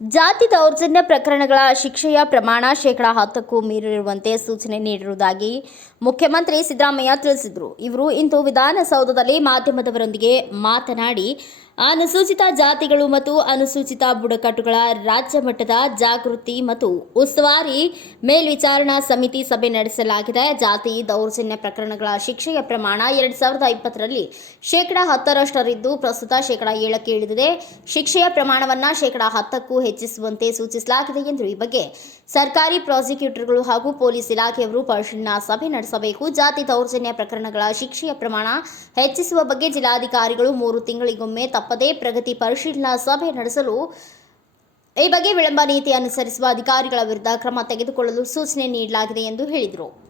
ಜಾತಿ ದೌರ್ಜನ್ಯ ಪ್ರಕರಣಗಳ ಶಿಕ್ಷೆಯ ಪ್ರಮಾಣ ಶೇಕಡ ಹತ್ತಕ್ಕೂ ಮೀರಿರುವಂತೆ ಸೂಚನೆ ನೀಡಿರುವುದಾಗಿ ಮುಖ್ಯಮಂತ್ರಿ ಸಿದ್ದರಾಮಯ್ಯ ತಿಳಿಸಿದರು. ಇವರು ಇಂದು ವಿಧಾನಸೌಧದಲ್ಲಿ ಮಾಧ್ಯಮದವರೊಂದಿಗೆ ಮಾತನಾಡಿ ಅನುಸೂಚಿತ ಜಾತಿಗಳು ಮತ್ತು ಅನುಸೂಚಿತ ಬುಡಕಟ್ಟುಗಳ ರಾಜ್ಯ ಮಟ್ಟದ ಜಾಗೃತಿ ಮತ್ತು ಉಸ್ತುವಾರಿ ಮೇಲ್ವಿಚಾರಣಾ ಸಮಿತಿ ಸಭೆ ನಡೆಸಲಾಗಿದೆ. ಜಾತಿ, ದೌರ್ಜನ್ಯ ಪ್ರಕರಣಗಳ ಶಿಕ್ಷೆಯ ಪ್ರಮಾಣ ಎರಡ್ ಸಾವಿರದ ಇಪ್ಪತ್ತರಲ್ಲಿ ಶೇಕಡಾ ಹತ್ತರಷ್ಟರಿದ್ದು. ಪ್ರಸ್ತುತ ಶೇಕಡಾ ಏಳಕ್ಕೆ ಇಳಿದಿದೆ. ಶಿಕ್ಷೆಯ ಪ್ರಮಾಣವನ್ನು ಶೇಕಡ ಹತ್ತಕ್ಕೂ ಹೆಚ್ಚಿಸುವಂತೆ ಸೂಚಿಸಲಾಗಿದೆ ಎಂದು ಈ ಬಗ್ಗೆ ಸರ್ಕಾರಿ ಪ್ರಾಸಿಕ್ಯೂಟರ್ಗಳು ಹಾಗೂ ಪೊಲೀಸ್ ಇಲಾಖೆಯವರು ಪರಿಶೀಲನಾ ಸಭೆ ನಡೆಸಬೇಕು. ಜಾತಿ, ದೌರ್ಜನ್ಯ ಪ್ರಕರಣಗಳ ಶಿಕ್ಷೆಯ ಪ್ರಮಾಣ ಹೆಚ್ಚಿಸುವ ಬಗ್ಗೆ ಜಿಲ್ಲಾಧಿಕಾರಿಗಳು ಮೂರು ತಿಂಗಳಿಗೊಮ್ಮೆ ತಪ್ಪದೇ ಪ್ರಗತಿ ಪರಿಶೀಲನಾ ಸಭೆ ನಡೆಸಲು ಈ ಬಗ್ಗೆ ವಿಳಂಬ ನೀತಿ ಅನುಸರಿಸುವ ಅಧಿಕಾರಿಗಳ ವಿರುದ್ಧ ಕ್ರಮ ತೆಗೆದುಕೊಳ್ಳಲು ಸೂಚನೆ ನೀಡಲಾಗಿದೆ ಎಂದು ಹೇಳಿದರು.